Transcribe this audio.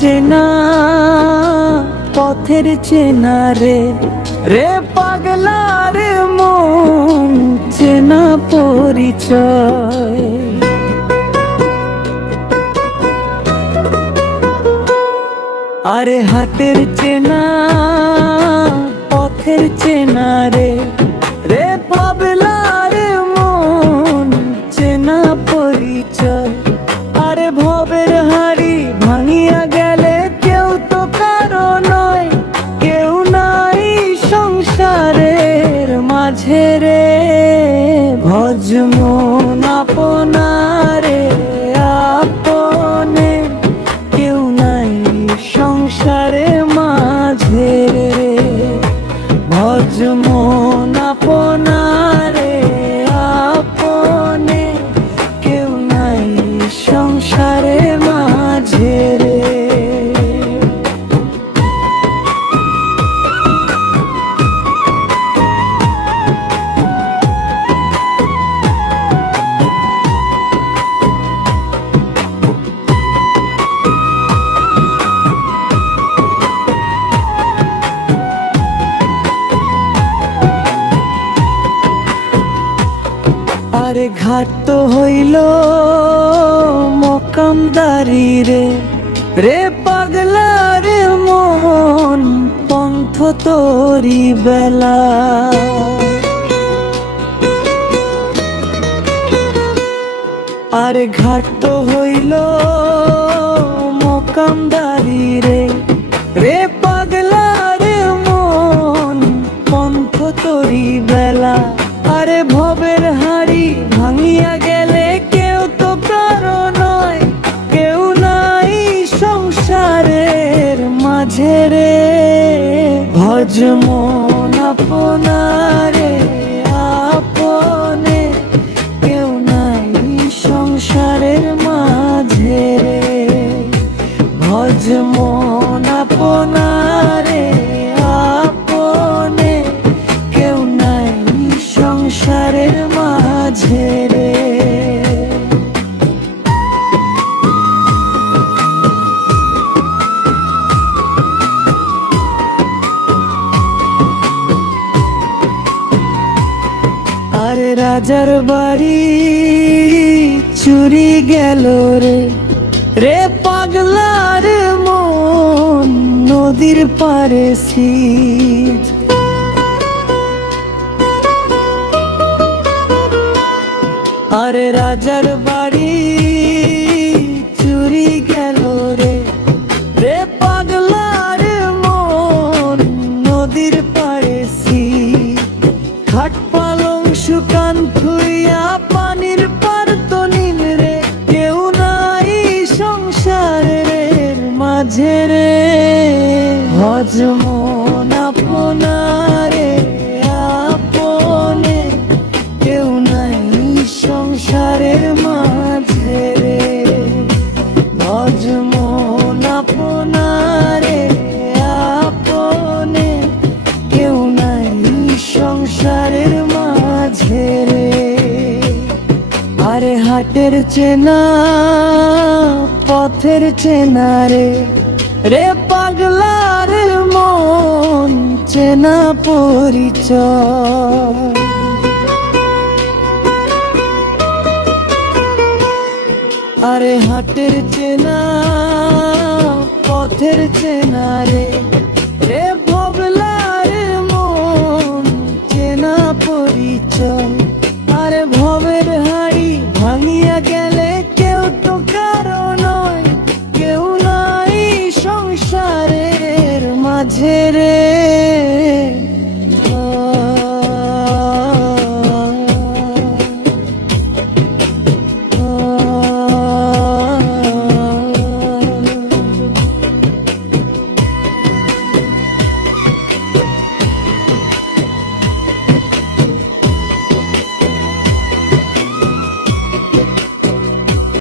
চেনা পথের চেনা রে রে পাগলা রে মন চেনা পরিচয়। আরে হাতের চেনা পথের চেনা রে রে পাগলা রে মন চেনা পরিচয়। আরে ভবের হাড়ি ভাঙিয়া গেলে কেউ তো কারো নয়, কেউ নাই সংসারের মাঝে রে। ভজ মন আপনারে আপনে, কেউ নাই সংসারের মাঝে রে। ভজ মন আপনারে আপনে, কেউ নাই সংসারের মাঝে রে। আরে ঘাট তো হইল মকামদারি রে রে পাগলা রে মন পন্থ তোরি বেলা। আরে ঘাট তো হইল মকামদারি রে রে পাগলা রে মন পন্থ তোরি বেলা। আরে ভবের হাড়ি ভাঙিয়া গেলে কেউ তো কারো নয়, কেউ নাই সংসারের মাঝে রে। ভজ মন আপনারে আপনে, কেউ নাই সংসারের মাঝে রে। ভজ মন আপনারে আপনে, কেউ নাই সংসারের মাঝে রে। আরে রাজার বাড়ি চুরি গেল রে রে পাগলা রে মন নদীর পারে ছিট। আরে রাজার বাড়ি চুরি গেল রে রে পাগলা রে মন নদীর পারে ছিট। খাট পালং শুকান থুইয়া পানির পার তো নীল রে, কেউ নাই সংসারের মাঝে রে। ভজ মন আপনারে আপনে, কেউ নাই সংসারের মাঝে রে। ভজ মন আপনারে আপনে, কেউ নাই সংসারের মাঝে রে। আরে হাটের চেনা পথের চেনা রে রে পাগলা রে মন চেনা পরিচয়। আরে হাটের চেনা পথের চেনা